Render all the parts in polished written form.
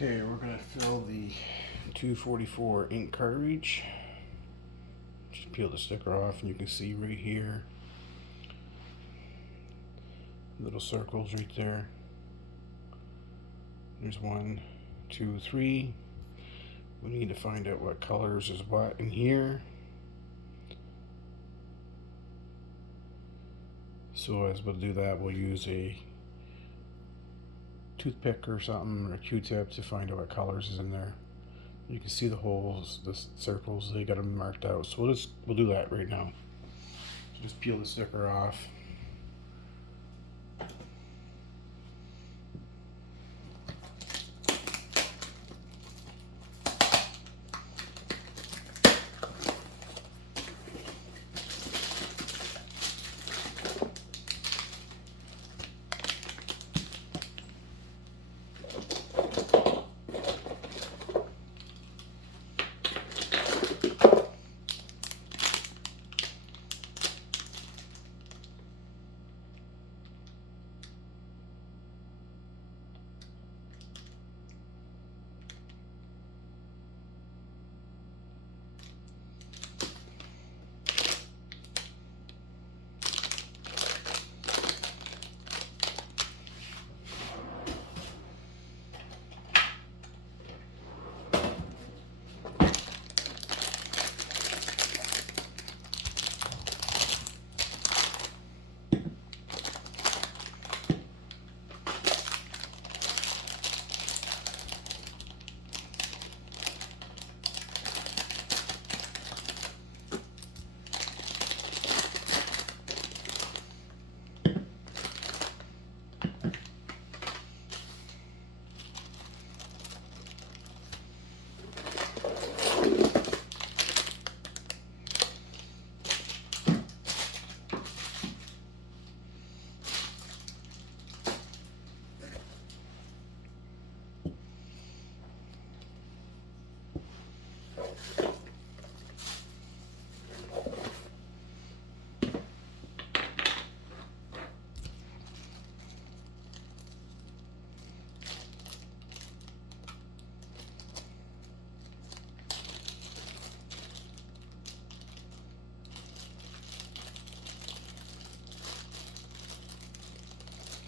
Okay, we're going to fill the 244 ink cartridge. Just peel the sticker off and you can see right here little circles right there. There's 1, 2, 3. We need to find out what colors is what in here. So as we'll do that, we'll use a toothpick or something, or a Q-tip to find out what colors is in there. You can see the holes, the circles, they got them marked out. So we'll do that right now. So just peel the sticker off.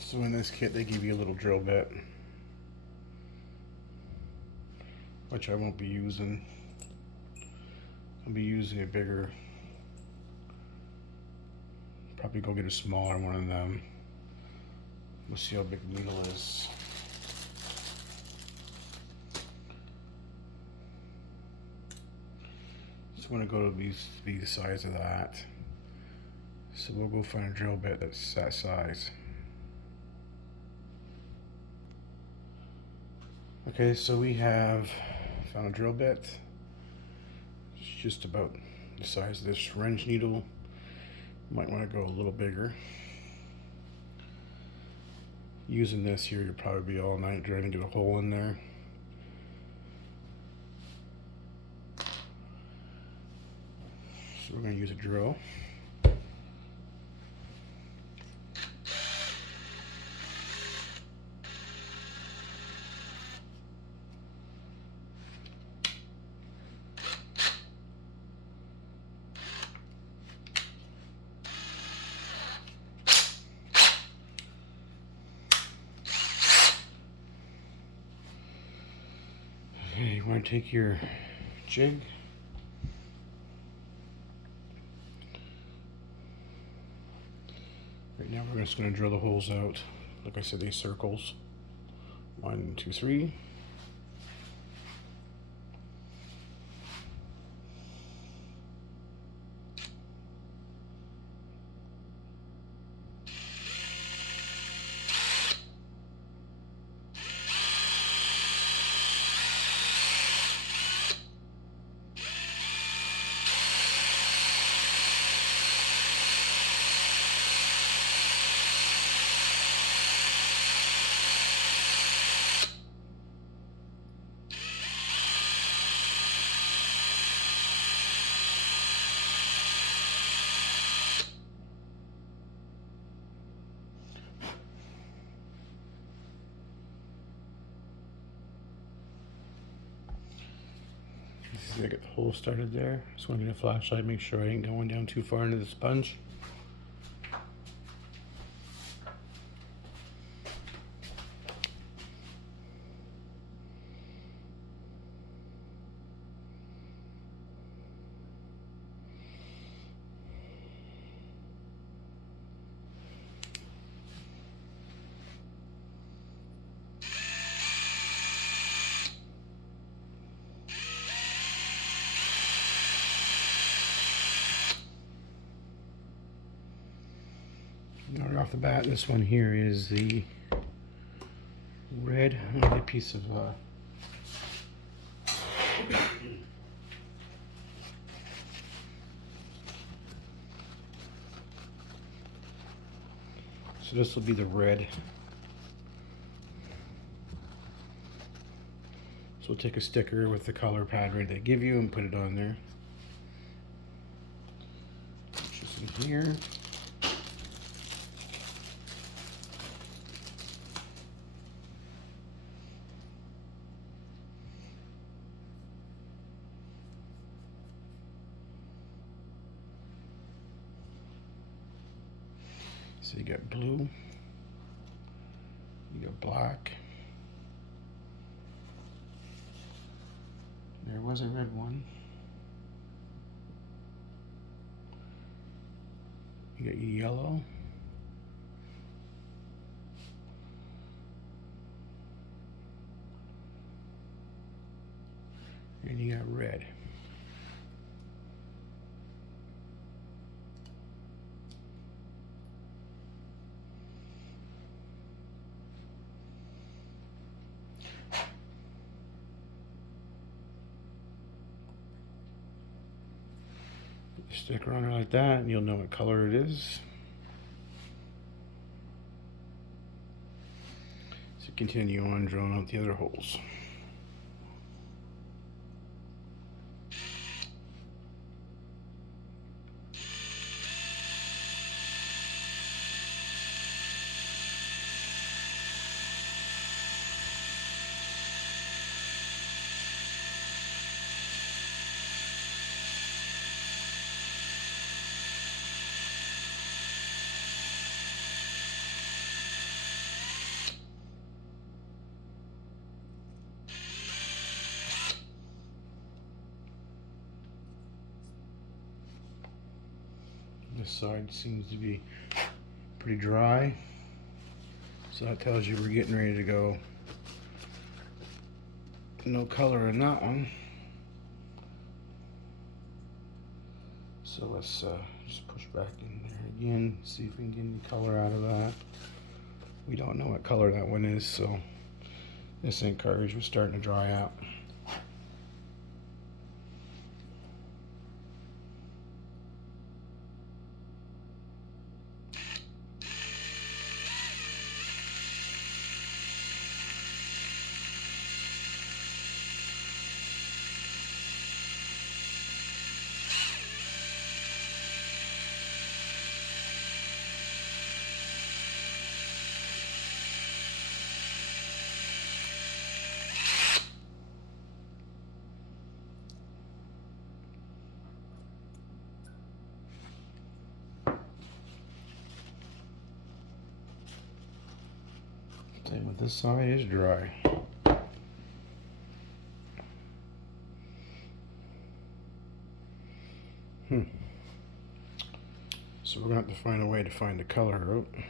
So in this kit they give you a little drill bit, which I won't be using. I'll be using a bigger, probably go get a smaller one of them. We'll see how big the needle is. Just want to go to be the size of that. So we'll go find a drill bit that's that size. Okay, so we have found a drill bit. It's just about the size of this wrench needle. Might want to go a little bigger. Using this here, you'll probably be all night trying to get a hole in there. So we're going to use a drill. Okay, you want to take your jig, right now we're just going to drill the holes out. Like I said, these circles, 1, 2, 3. See, I got the hole started there. Just want to get a flashlight, make sure I ain't going down too far into the sponge. Right off the bat, this one here is the red. I'm gonna get a piece of so this will be the red. So we'll take a sticker with the color pattern they give you and put it on there. Just in here. So you got blue, you got black, there was a red one, you got yellow, and you got red. Sticker on it like that, and you'll know what color it is. So continue on drilling out the other holes. This side seems to be pretty dry, so that tells you we're getting ready to go. No color in that one, so let's just push back in there again, see if we can get any color out of that. We don't know what color that one is, so this ink cartridge was starting to dry out. Same with this side, is dry. So we're gonna have to find a way to find the color out. We're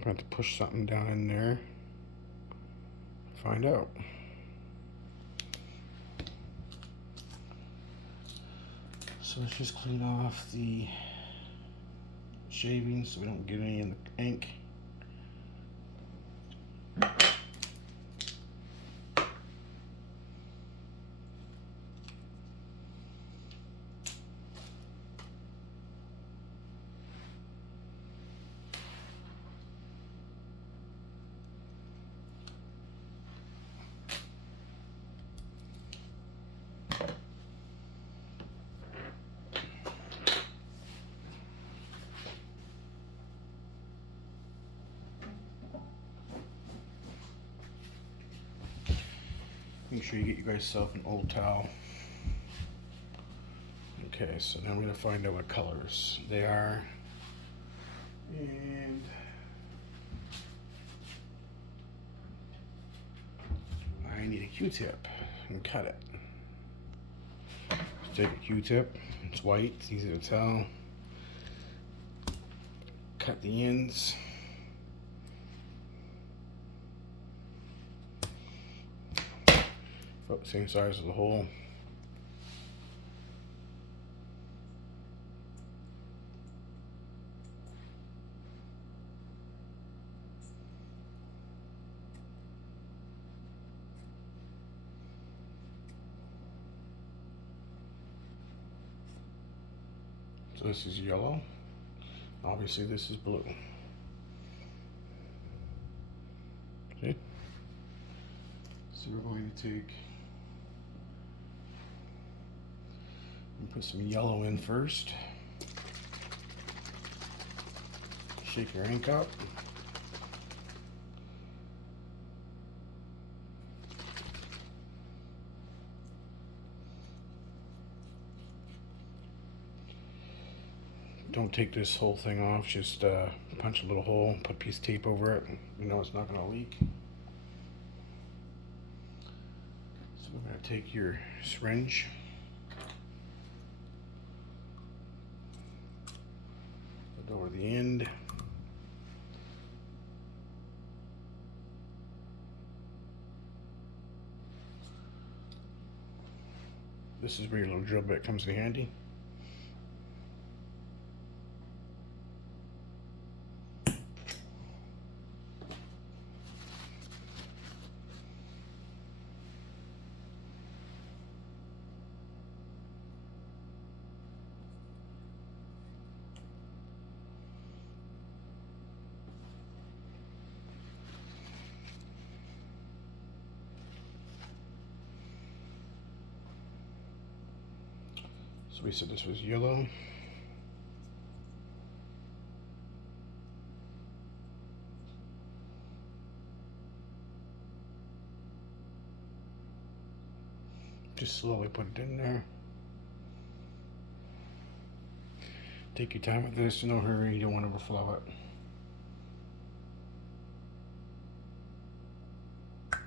gonna have to push something down in there. Find out. So let's just clean off the shavings so we don't get any in the ink. Make sure you get you guys yourself an old towel. Okay, so now I'm going to find out what colors they are. And I need a Q-tip and cut it. Take a Q-tip, it's white, it's easy to tell. Cut the ends. Oh, same size as the hole. So this is yellow. Obviously this is blue. See? So we're going to take and put some yellow in first. Shake your ink up. Don't take this whole thing off, just punch a little hole, put a piece of tape over it. You know it's not going to leak. So we're going to take your syringe, put it over the end. This is where your little drill bit comes in handy. So we said this was yellow. Just slowly put it in there. Take your time with this, no hurry, you don't want to overflow it.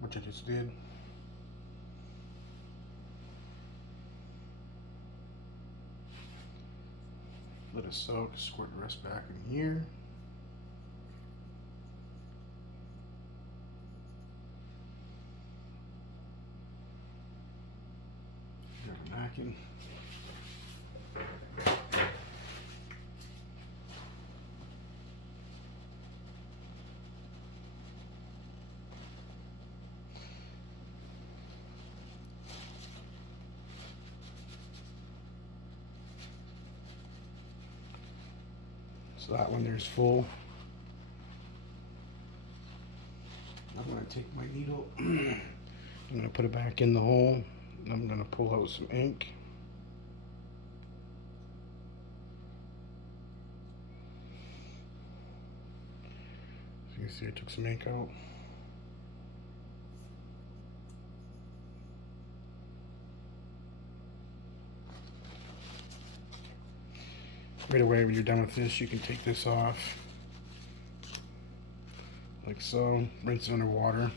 Which I just did. Let it soak, squirt the rest back in here. Grab a napkin. So that one there's full. I'm going to take my needle, I'm going to put it back in the hole, and I'm going to pull out some ink. So you can see I took some ink out. Right away when you're done with this, you can take this off, like so, rinse it under water.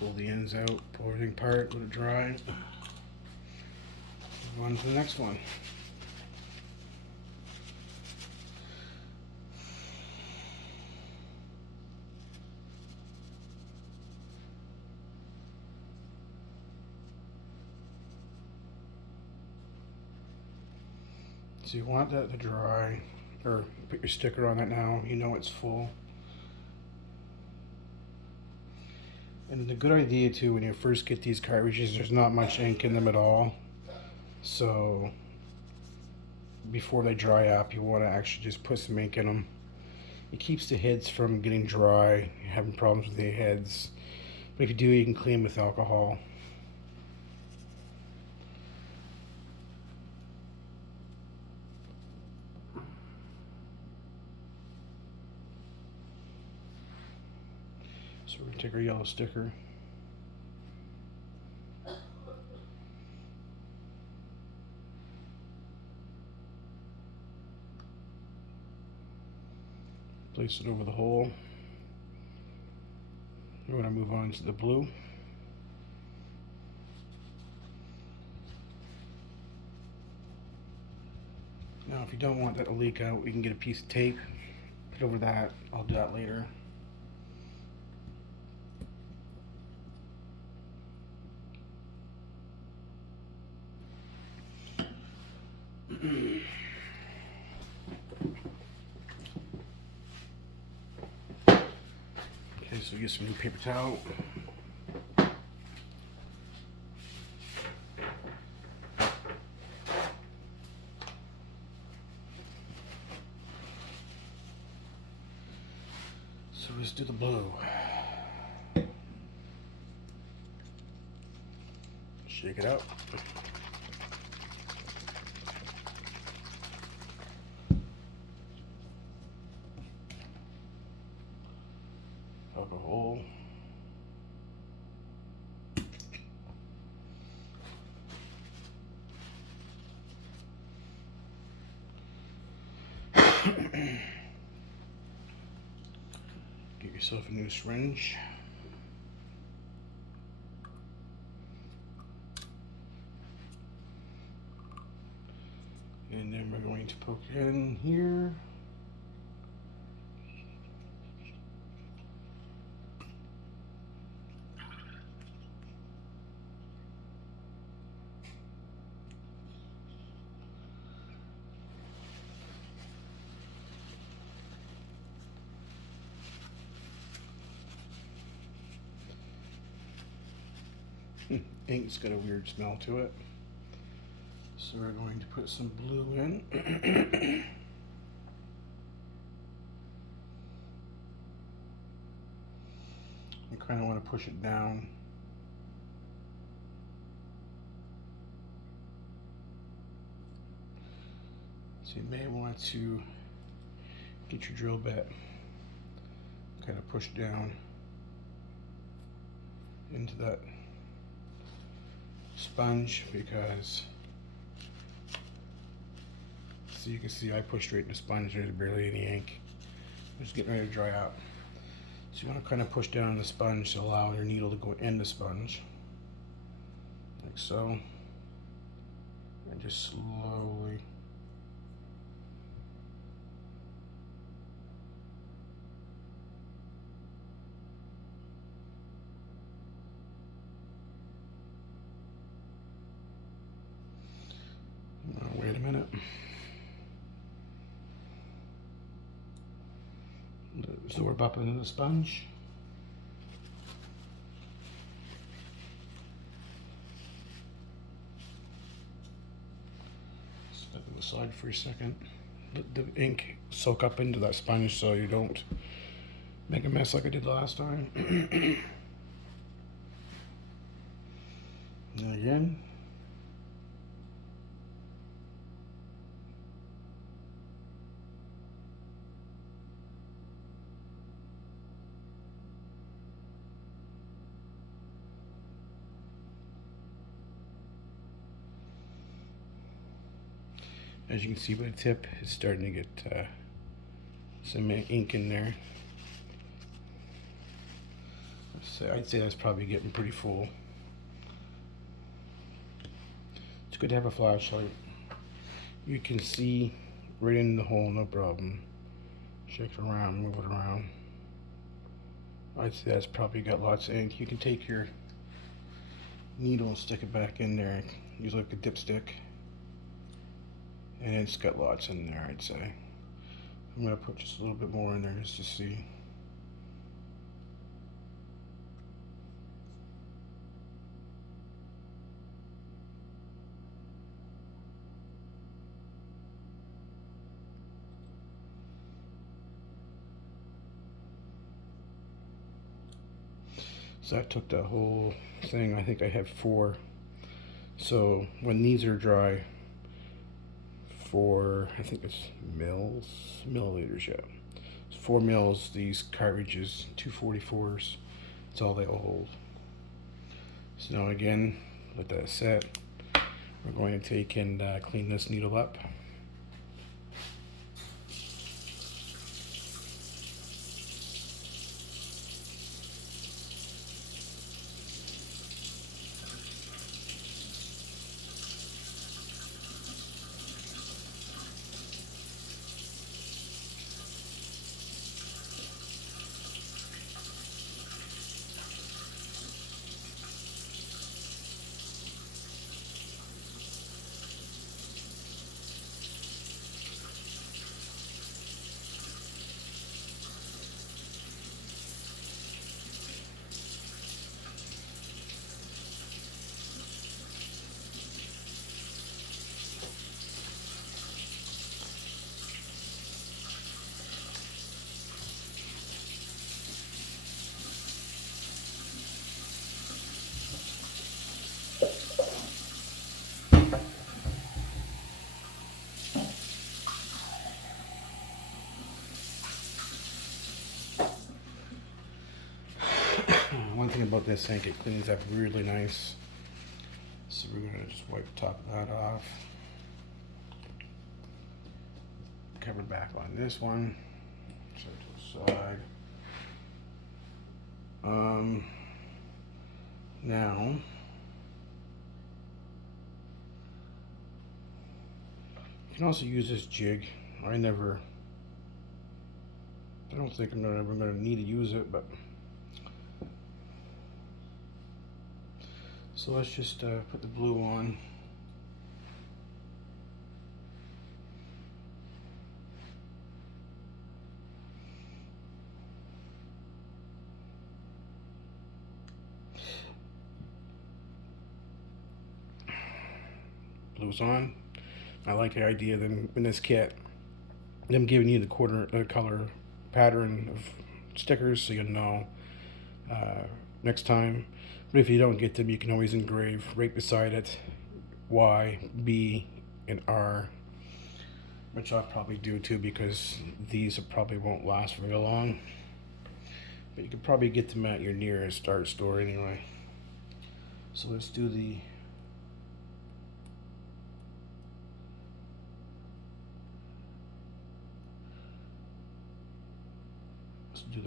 Pull the ends out, pull everything apart, let it dry. Move on to the next one. So you want that to dry, or put your sticker on it now, you know it's full. And the good idea too, when you first get these cartridges, there's not much ink in them at all. So before they dry up, you want to actually just put some ink in them. It keeps the heads from getting dry, having problems with the heads. But if you do, you can clean them with alcohol. So we're going to take our yellow sticker. Place it over the hole. We're going to move on to the blue. Now if you don't want that to leak out, we can get a piece of tape, put over that. I'll do that later. Okay, so get some new paper towel. So let's do the blue. Shake it out. Alcohol. Get yourself a new syringe. And then we're going to poke it in here. Ink's got a weird smell to it. So we're going to put some blue in. You kind of want to push it down. So you may want to get your drill bit, kind of push down into that sponge, because so you can see I pushed straight in the sponge. There's barely any ink. It's getting ready to dry out. So you want to kind of push down on the sponge to allow your needle to go in the sponge, like so, and just slowly. Wait a minute. Absorb up into the sponge. Step it aside for a second. Let the ink soak up into that sponge so you don't make a mess like I did last time. And again. As you can see by the tip, it's starting to get some ink in there. So I'd say that's probably getting pretty full. It's good to have a flashlight. You can see right in the hole, no problem. Shake it around, move it around. I'd say that's probably got lots of ink. You can take your needle and stick it back in there. Use like a dipstick. and it's got lots in there, I'd say. I'm going to put just a little bit more in there just to see. So I took the whole thing. I think I have 4. So when these are dry, I think it's milliliters, yeah. It's 4 mils, these cartridges, 244s, that's all they'll hold. So now again, with that set, we're going to take and clean this needle up. One thing about this ink, it cleans up really nice. So we're going to just wipe the top of that off. Cover back on this one. Set it to the side. Now, you can also use this jig. I don't think I'm ever going to need to use it, but so let's just put the blue on. Blue's on. I like the idea that in this kit, them giving you the color pattern of stickers so you know next time. But if you don't get them, you can always engrave right beside it Y, B, and R, which I'll probably do too because these probably won't last very long. But you can probably get them at your nearest art store anyway. So let's do the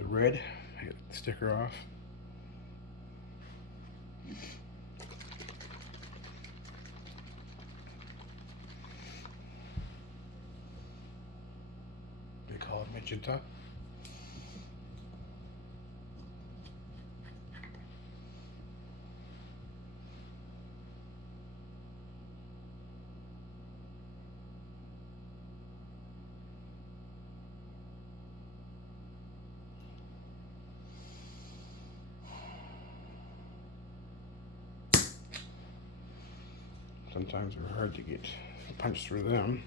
red. Get the sticker off. They call it magenta. Sometimes they're hard to get punched through them.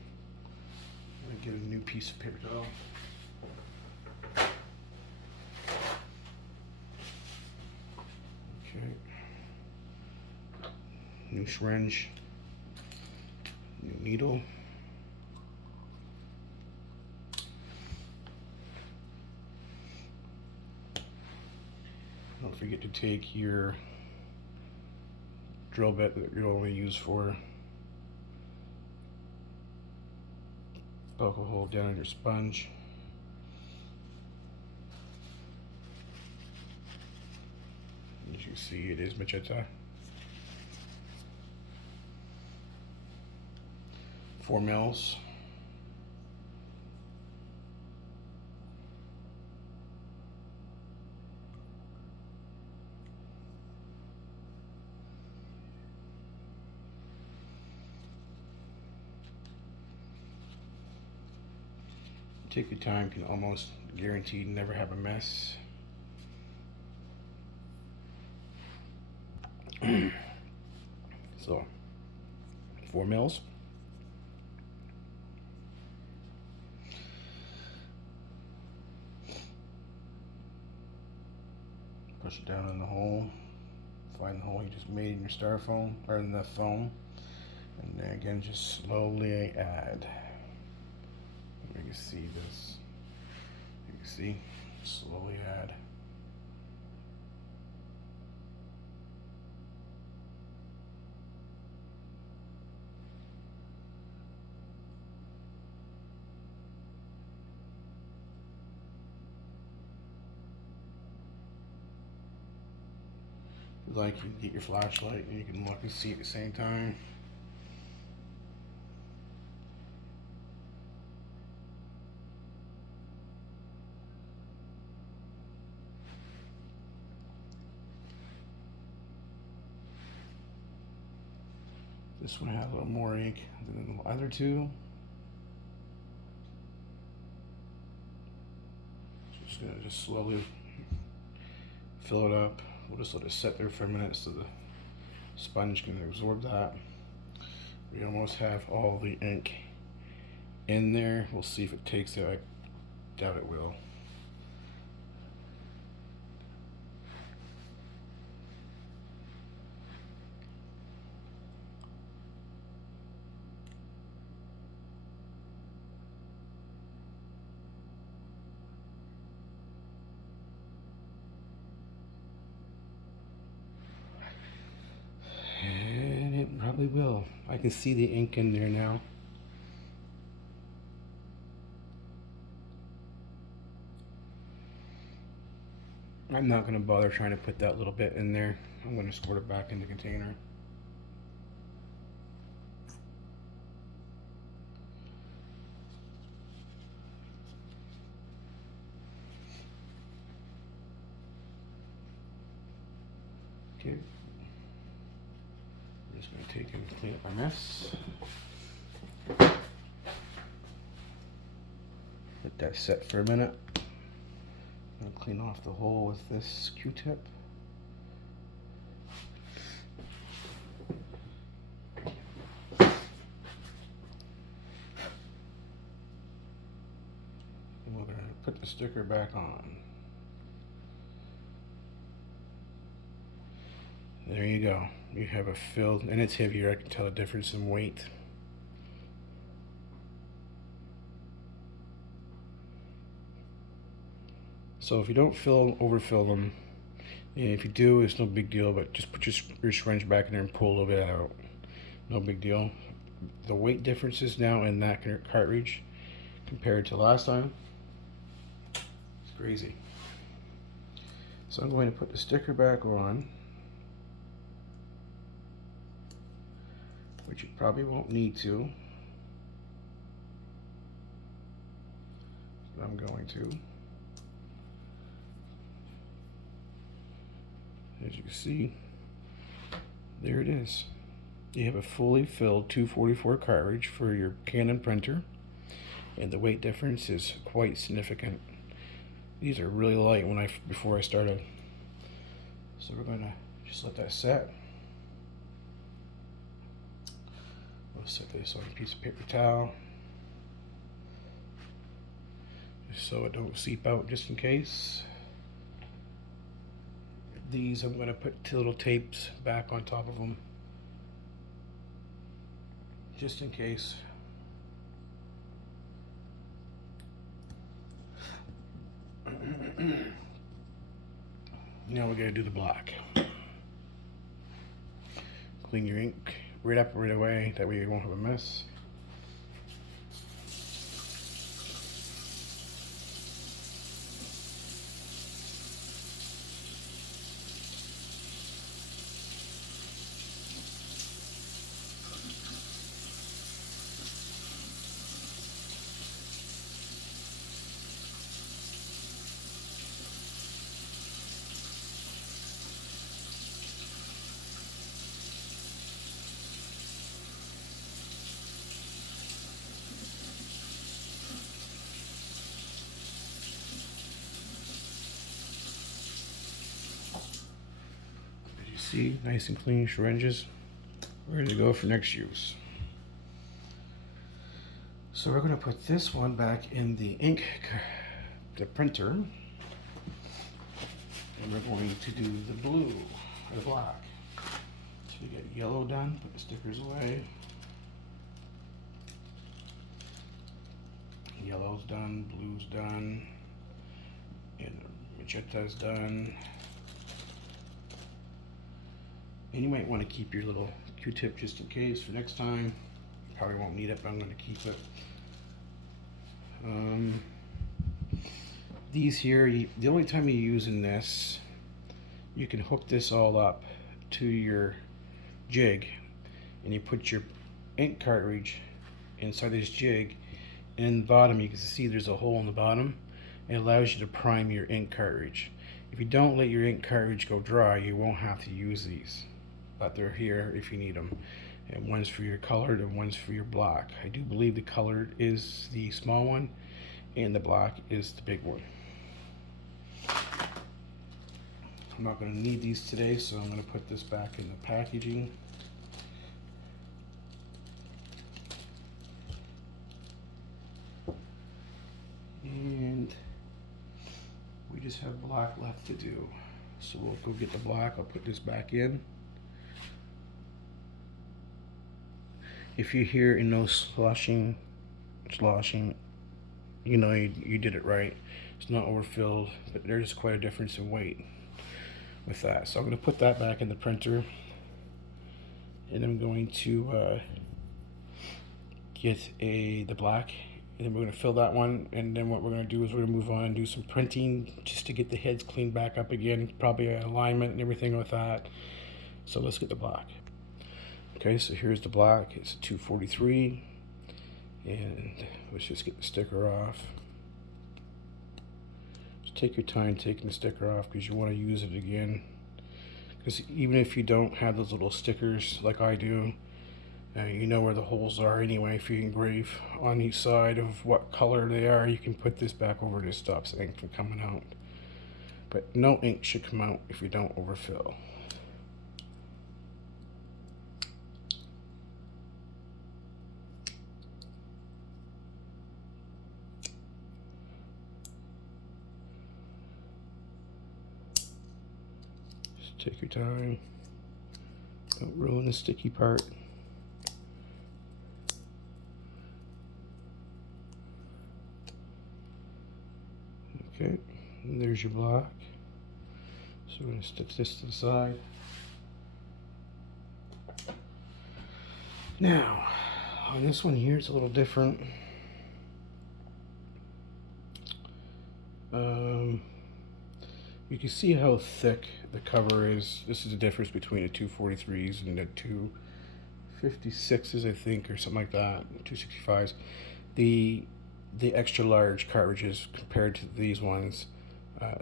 I'm gonna get a new piece of paper towel. Okay. New syringe. New needle. Don't forget to take your drill bit that you'll only use for poke a hole down in your sponge. As you see, it is magenta. 4 mils. Take your time, you can almost guarantee never have a mess. So 4 mils. Push it down in the hole. Find the hole you just made in your styrofoam, or in the foam. And then again, just slowly add. You can see this. You can see, slowly add. Like, you can get your flashlight and you can look and see at the same time. This one has a little more ink than the other two. Just slowly fill it up. We'll just let it sit there for a minute so the sponge can absorb that. We almost have all the ink in there. We'll see if it takes it. I doubt it will. And it probably will. I can see the ink in there now. I'm not going to bother trying to put that little bit in there. I'm going to squirt it back in the container. Okay. I'm just going to take and clean up my mess. Let that set for a minute. I'm going to clean off the hole with this Q-tip. And we're going to put the sticker back on. There you go. You have a filled, and it's heavier. I can tell the difference in weight. So if you don't overfill them, and if you do, it's no big deal, but just put your syringe back in there and pull a little bit out. No big deal. The weight differences now in that cartridge compared to last time, it's crazy. So I'm going to put the sticker back on, which you probably won't need to, but I'm going to. As you can see, there it is. You have a fully filled 244 cartridge for your Canon printer, and the weight difference is quite significant. These are really light before I started. So we're gonna just let that set. We'll set this on a piece of paper towel, just so it don't seep out, just in case. These I'm going to put 2 little tapes back on top of them, just in case. Now we're going to do the black. Clean your ink right up right away, that way you won't have a mess. see, nice and clean syringes, ready to go for next use. So we're going to put this one back in the the printer, and we're going to do the blue or the black. So we get yellow done, put the stickers away. Yellow's done, blue's done, and magenta's done. And you might want to keep your little Q-tip just in case for next time. Probably won't need it, but I'm going to keep it. These here, the only time you're using this, you can hook this all up to your jig, and you put your ink cartridge inside this jig, and in the bottom you can see there's a hole in the bottom. It allows you to prime your ink cartridge. If you don't let your ink cartridge go dry, you won't have to use these, but they're here if you need them. And one's for your colored and one's for your black. I do believe the colored is the small one and the black is the big one. I'm not going to need these today, so I'm going to put this back in the packaging. And we just have black left to do. So we'll go get the black. I'll put this back in. If you hear in those sloshing, you know you did it right. It's not overfilled, but there's quite a difference in weight with that. So I'm going to put that back in the printer, and I'm going to get the black, and then we're going to fill that one, and then what we're going to do is we're going to move on and do some printing just to get the heads cleaned back up again, probably alignment and everything with that. So let's get the black. Okay, so here's the black. It's a 243, and let's just get the sticker off. Just take your time taking the sticker off because you want to use it again. Because even if you don't have those little stickers like I do, you know where the holes are anyway. If you engrave on each side of what color they are, you can put this back over to stop the ink from coming out. But no ink should come out if you don't overfill. Take your time. Don't ruin the sticky part. Okay, and there's your block. So we're going to stick this to the side. Now, on this one here, it's a little different. You can see how thick the cover is. This is the difference between the 243s and the 256s, I think, or something like that, 265s. The extra large cartridges compared to these ones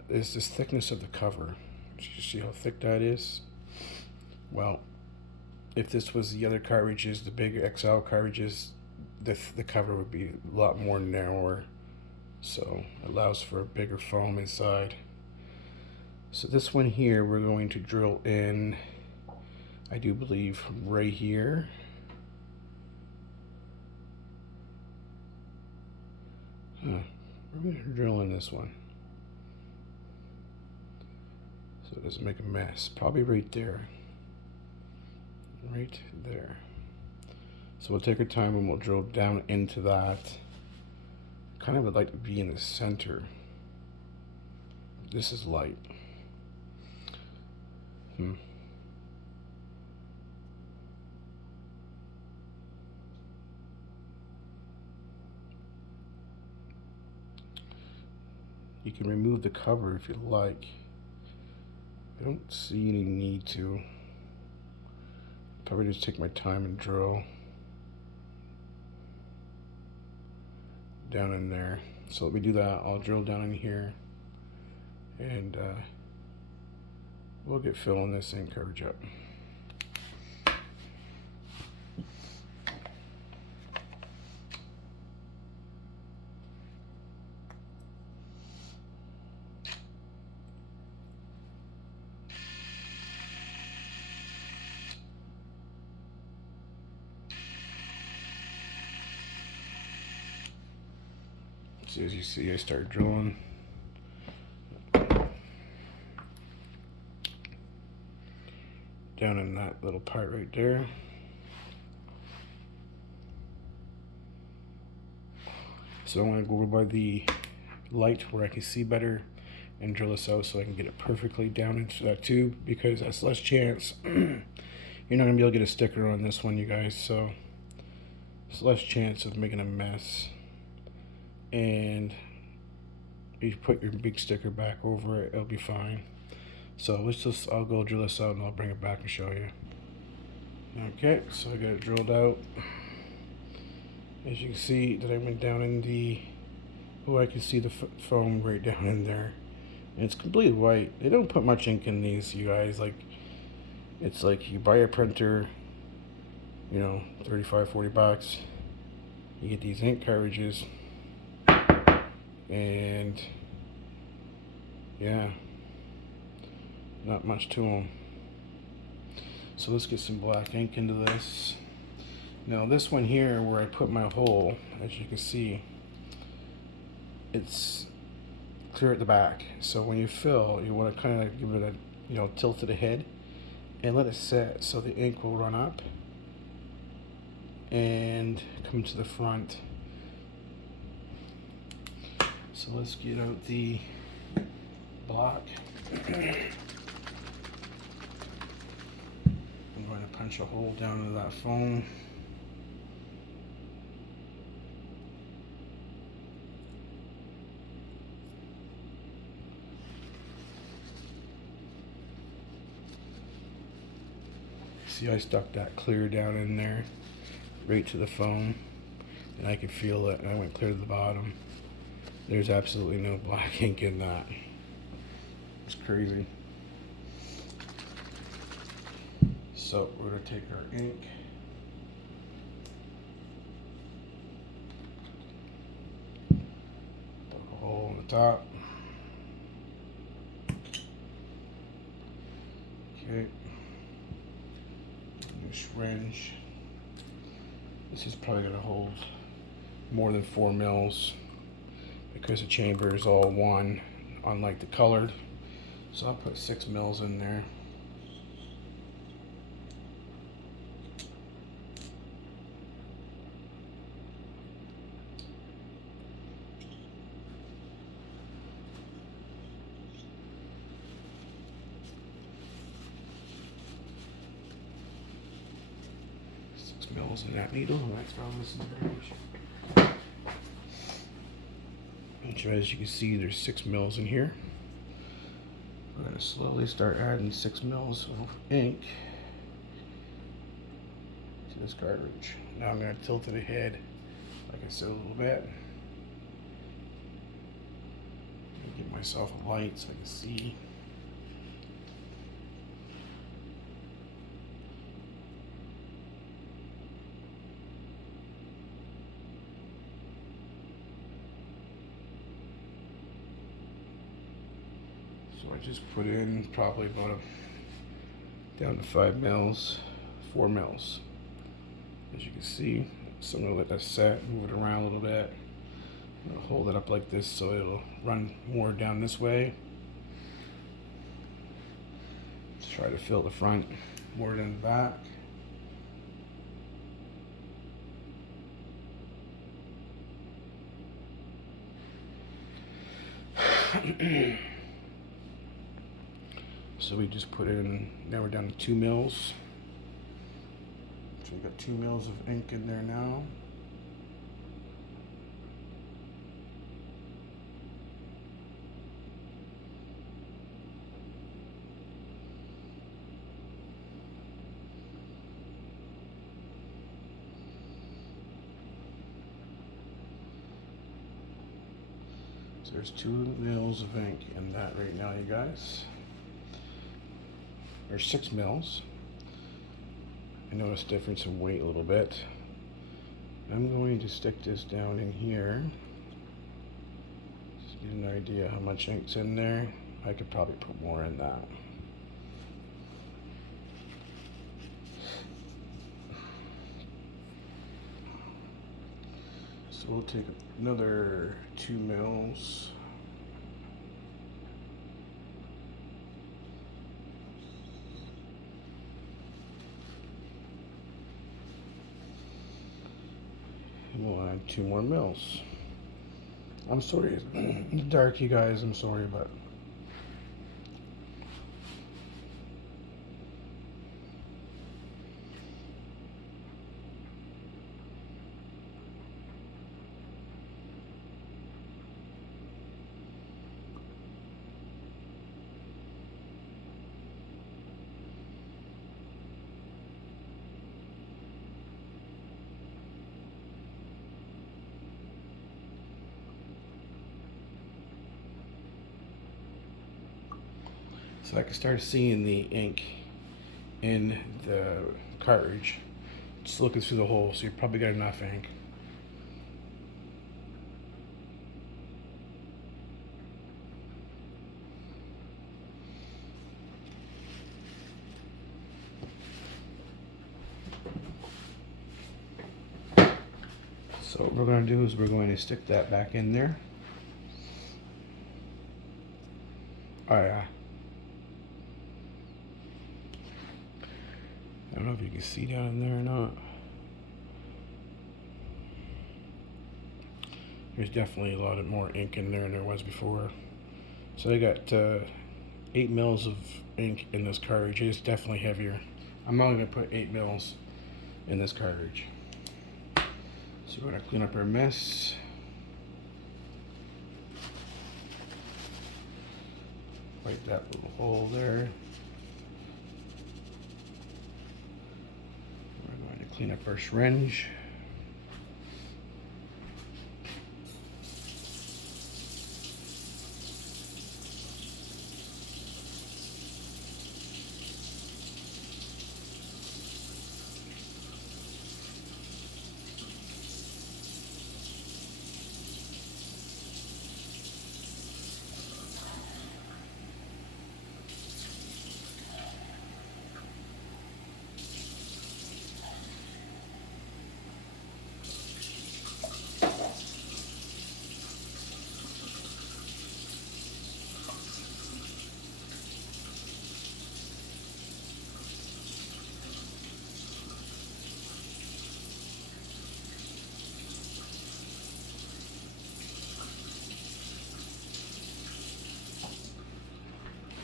is this thickness of the cover. You see how thick that is? Well, if this was the other cartridges, the big XL cartridges, the cover would be a lot more narrower. So it allows for a bigger foam inside. So this one here, we're going to drill in, I do believe, right here. We're going to drill in this one, so it doesn't make a mess. Probably right there. Right there. So we'll take our time and we'll drill down into that. Kind of would like to be in the center. This is light. You can remove the cover if you like. I don't see any need to. Probably just take my time and drill down in there. So let me do that. I'll drill down in here, and we'll get filling this ink cartridge up. So as you see, I start drilling. Down in that little part right there. So I'm going to go over by the light where I can see better and drill this out so I can get it perfectly down into that tube, because that's less chance. You're not going to be able to get a sticker on this one, you guys, so it's less chance of making a mess. And you put your big sticker back over it, it'll be fine. So I'll go drill this out and I'll bring it back and show you. Okay, so I got it drilled out. As you can see that I went down in the, I can see the foam right down in there. And it's completely white. They don't put much ink in these, you guys. Like, it's like you buy a printer, you know, 35, 40 bucks. You get these ink cartridges. And yeah, not much to them. So let's get some black ink into this. Now this one here where I put my hole, as you can see, it's clear at the back. So when you fill, you want to kind of give it a, you know, tilt to the head and let it set so the ink will run up and come to the front. So let's get out the block. I'm going to punch a hole down into that foam. See, I stuck that clear down in there, right to the foam, and I could feel it, and I went clear to the bottom. There's absolutely no black ink in that. It's crazy. So we're going to take our ink, poke a hole in the top. Okay. New syringe. This is probably going to hold more than 4 mils because the chamber is all one, unlike the colored. So I'll put 6 mils in there. Mils in that needle, and that's from this syringe. And as you can see, there's 6 mils in here. We're going to slowly start adding 6 mils of ink to this cartridge. Now I'm going to tilt it ahead, like I said, a little bit. Give myself a light so I can see. So I just put in probably about down to 5 mils, 4 mils. As you can see, so I'm going to let that set, move it around a little bit. I'm going to hold it up like this so it'll run more down this way. Let's try to fill the front more than the back. So we just put in, now we're down to 2 mils. So we've got 2 mils of ink in there now. So there's 2 mils of ink in that right now, you guys. There's 6 mils. I notice difference in weight a little bit. I'm going to stick this down in here. Just get an idea how much ink's in there. I could probably put more in that. So we'll take another 2 mils. And we'll add 2 more mils. I'm sorry, it's dark, you guys. I'm sorry, but so I can start seeing the ink in the cartridge. Just looking through the hole, so you probably got enough ink. So what we're going to do is we're going to stick that back in there. Oh yeah. I don't know if you can see down in there or not. There's definitely a lot of more ink in there than there was before. So I got 8 mils of ink in this cartridge. It's definitely heavier. I'm only going to put 8 mils in this cartridge. So we're going to clean up our mess. Wipe that little hole there. We're going to clean up our syringe.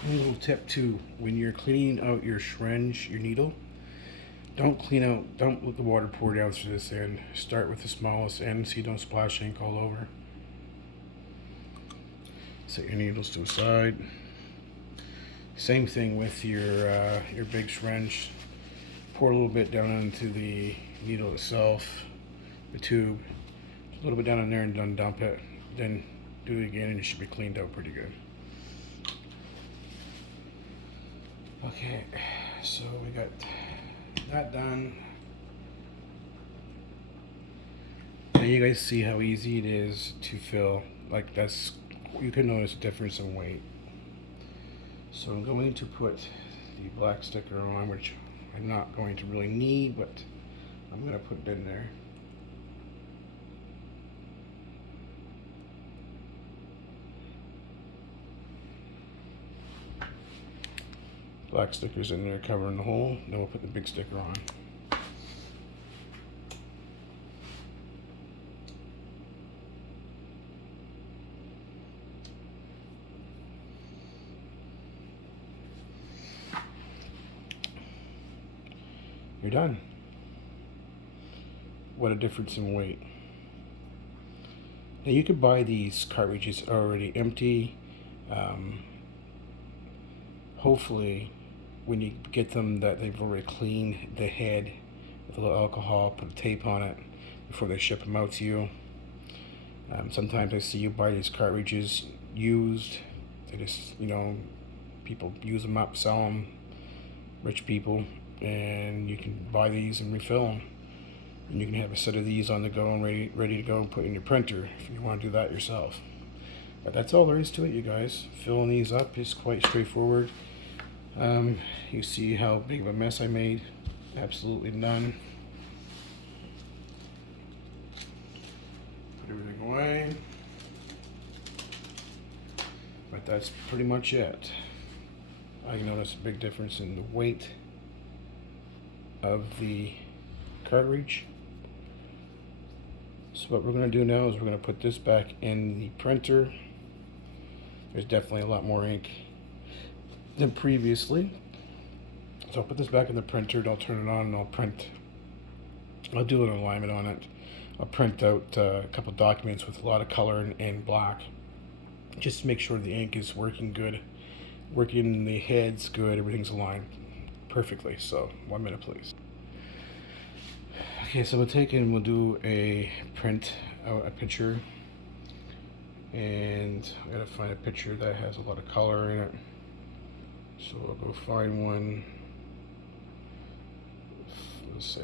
A little tip too, when you're cleaning out your syringe, your needle, don't let the water pour down through this end. Start with the smallest end so you don't splash ink all over. Set your needles to the side. Same thing with your big syringe. Pour a little bit down into the needle itself, the tube, a little bit down in there, and then dump it. Then do it again and it should be cleaned out pretty good. Okay, so we got that done. Now you guys see how easy it is to fill. Like you can notice a difference in weight. So I'm going to put the black sticker on, which I'm not going to really need, but I'm going to put it in there. Black sticker's in there covering the hole. Then we'll put the big sticker on. You're done. What a difference in weight. Now you could buy these cartridges already empty. Hopefully when you get them that they've already cleaned the head with a little alcohol, put a tape on it before they ship them out to you. Sometimes I see you buy these cartridges used. They just, people use them up, sell them, rich people, and you can buy these and refill them. And you can have a set of these on the go and ready to go and put in your printer if you want to do that yourself. But that's all there is to it, you guys. Filling these up is quite straightforward. You see how big of a mess I made. Absolutely none. that's pretty much it. I noticed a big difference in the weight of the cartridge. So what we're going to do now is we're going to put this back in the printer. There's definitely a lot more ink than previously. So I'll put this back in the printer and I'll turn it on and I'll print. I'll do an alignment on it. I'll print out a couple documents with a lot of color and black, just to make sure the ink is working good, working the heads good, everything's aligned perfectly. So 1 minute please. Okay, so we'll take it and we'll do a print out a picture, and I gotta find a picture that has a lot of color in it. So I'll go find one. Let's see.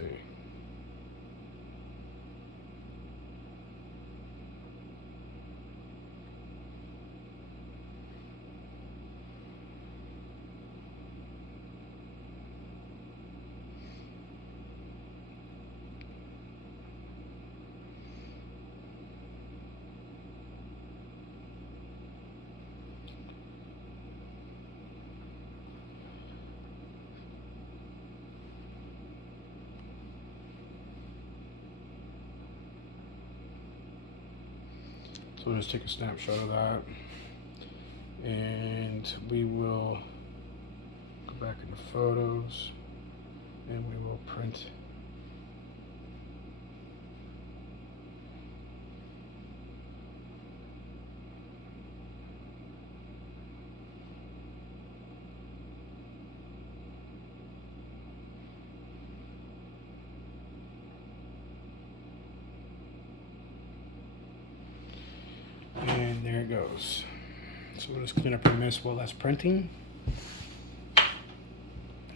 So we'll just take a snapshot of that, and we will go back into photos, and we will print. And there it goes. So we'll just clean up our mess while that's printing.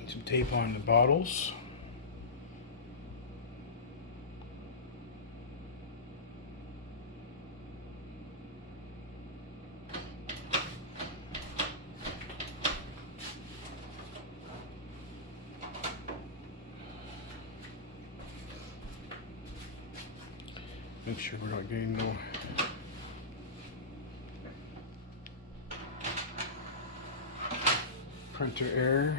Some tape on the bottles. Make sure we're not getting no printer error.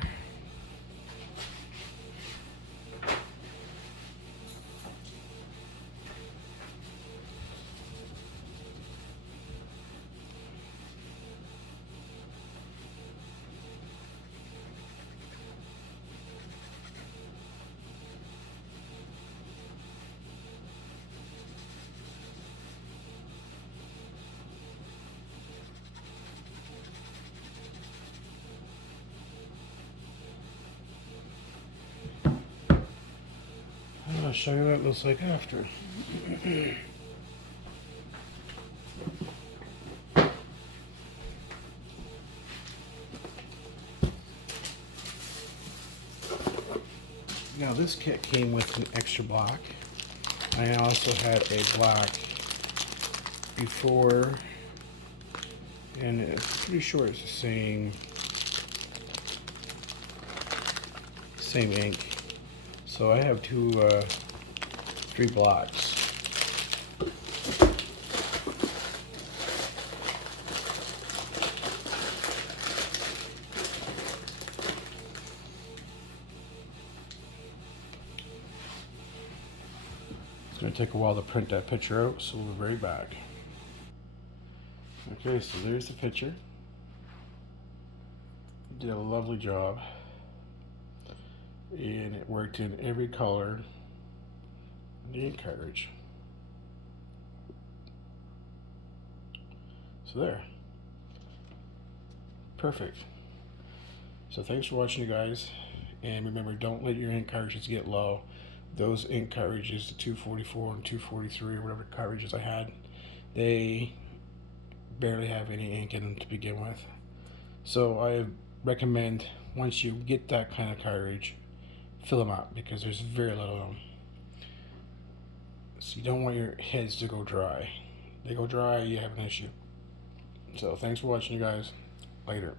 I'll show you what it looks like after. Now this kit came with an extra black. I also had a black before, and it's pretty sure it's the same ink. So I have three blocks. It's going to take a while to print that picture out, so we'll be right back. Okay, so there's the picture. You did a lovely job. And it worked in every color in the ink cartridge. So there. Perfect. So thanks for watching, you guys. And remember, don't let your ink cartridges get low. Those ink cartridges, the 244 and 243 or whatever cartridges I had, they barely have any ink in them to begin with. So I recommend, once you get that kind of cartridge, fill them up, because there's very little of them. So you don't want your heads to go dry. They go dry, you have an issue. So thanks for watching, you guys. Later.